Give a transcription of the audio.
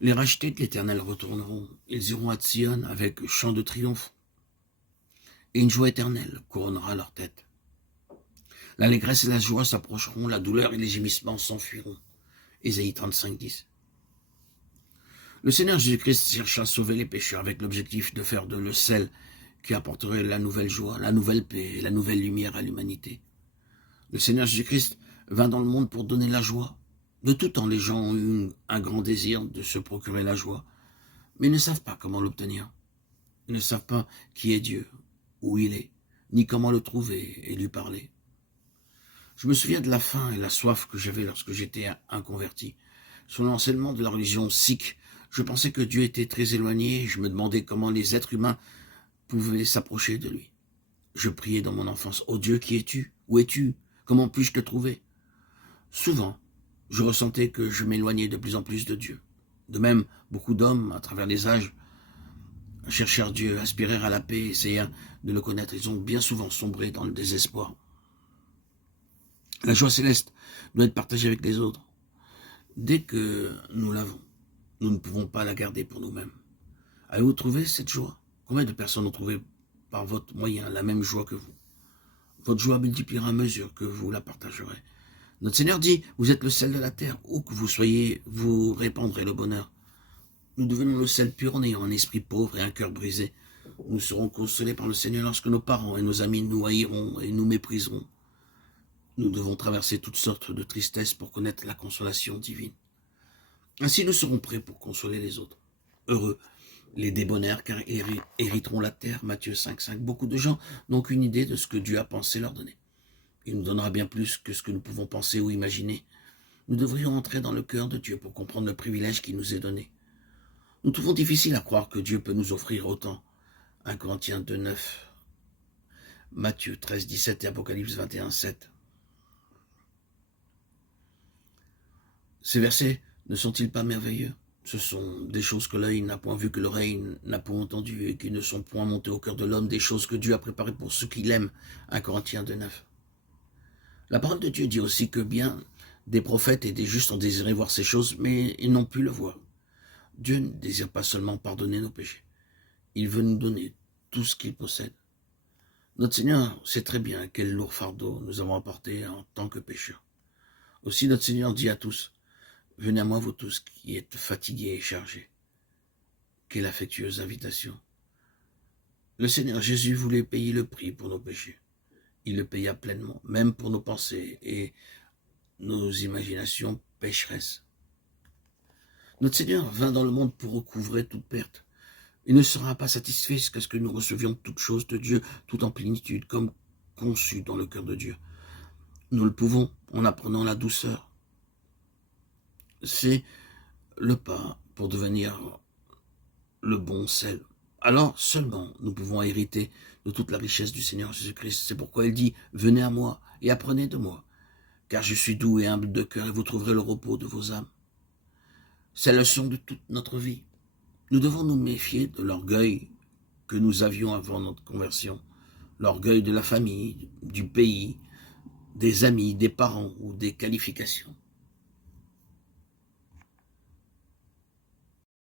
Les rachetés de l'Éternel retourneront. Ils iront à Sion avec chant de triomphe. Et une joie éternelle couronnera leur tête. L'allégresse et la joie s'approcheront, la douleur et les gémissements s'enfuiront. Ésaïe 35, 10. Le Seigneur Jésus-Christ cherche à sauver les pécheurs avec l'objectif de faire de le sel qui apporterait la nouvelle joie, la nouvelle paix et la nouvelle lumière à l'humanité. Le Seigneur Jésus-Christ vint dans le monde pour donner la joie. De tout temps, les gens ont eu un grand désir de se procurer la joie, mais ils ne savent pas comment l'obtenir. Ils ne savent pas qui est Dieu, où il est, ni comment le trouver et lui parler. Je me souviens de la faim et la soif que j'avais lorsque j'étais inconverti. Sur l'enseignement de la religion sikh, je pensais que Dieu était très éloigné et je me demandais comment les êtres humains pouvaient s'approcher de lui. Je priais dans mon enfance, « Oh Dieu, qui es-tu? Où es-tu? Comment puis-je te trouver ?» Souvent, je ressentais que je m'éloignais de plus en plus de Dieu. De même, beaucoup d'hommes, à travers les âges, cherchèrent Dieu, aspirèrent à la paix, essayèrent de le connaître. Ils ont bien souvent sombré dans le désespoir. La joie céleste doit être partagée avec les autres. Dès que nous l'avons, nous ne pouvons pas la garder pour nous-mêmes. Avez-vous trouvé cette joie? Combien de personnes ont trouvé par votre moyen la même joie que vous? Votre joie multipliera à mesure que vous la partagerez. Notre Seigneur dit, vous êtes le sel de la terre, où que vous soyez, vous répandrez le bonheur. Nous devenons le sel pur en ayant un esprit pauvre et un cœur brisé. Nous serons consolés par le Seigneur lorsque nos parents et nos amis nous haïront et nous mépriseront. Nous devons traverser toutes sortes de tristesses pour connaître la consolation divine. Ainsi nous serons prêts pour consoler les autres. Heureux les débonnaires, car ils hériteront la terre. Matthieu 5, 5. Beaucoup de gens n'ont qu'une idée de ce que Dieu a pensé leur donner. Il nous donnera bien plus que ce que nous pouvons penser ou imaginer. Nous devrions entrer dans le cœur de Dieu pour comprendre le privilège qui nous est donné. Nous trouvons difficile à croire que Dieu peut nous offrir autant. 1 Corinthiens 2, 9. Matthieu 13, 17 et Apocalypse 21, 7. Ces versets ne sont-ils pas merveilleux? Ce sont des choses que l'œil n'a point vues, que l'oreille n'a point entendues et qui ne sont point montées au cœur de l'homme, des choses que Dieu a préparées pour ceux qui l'aiment. 1 Corinthiens 2, 9. La parole de Dieu dit aussi que bien des prophètes et des justes ont désiré voir ces choses, mais ils n'ont pu le voir. Dieu ne désire pas seulement pardonner nos péchés. Il veut nous donner tout ce qu'il possède. Notre Seigneur sait très bien quel lourd fardeau nous avons apporté en tant que pécheurs. Aussi notre Seigneur dit à tous, « Venez à moi vous tous qui êtes fatigués et chargés. » Quelle affectueuse invitation. Le Seigneur Jésus voulait payer le prix pour nos péchés. Il le paya pleinement, même pour nos pensées et nos imaginations pécheresses. Notre Seigneur vint dans le monde pour recouvrer toute perte. Il ne sera pas satisfait jusqu'à ce que nous recevions toutes choses de Dieu, tout en plénitude, comme conçu dans le cœur de Dieu. Nous le pouvons en apprenant la douceur. C'est le pas pour devenir le bon sel. Alors seulement nous pouvons hériter de toute la richesse du Seigneur Jésus-Christ. C'est pourquoi il dit, « Venez à moi et apprenez de moi, car je suis doux et humble de cœur et vous trouverez le repos de vos âmes. » C'est la leçon de toute notre vie. Nous devons nous méfier de l'orgueil que nous avions avant notre conversion, l'orgueil de la famille, du pays, des amis, des parents ou des qualifications.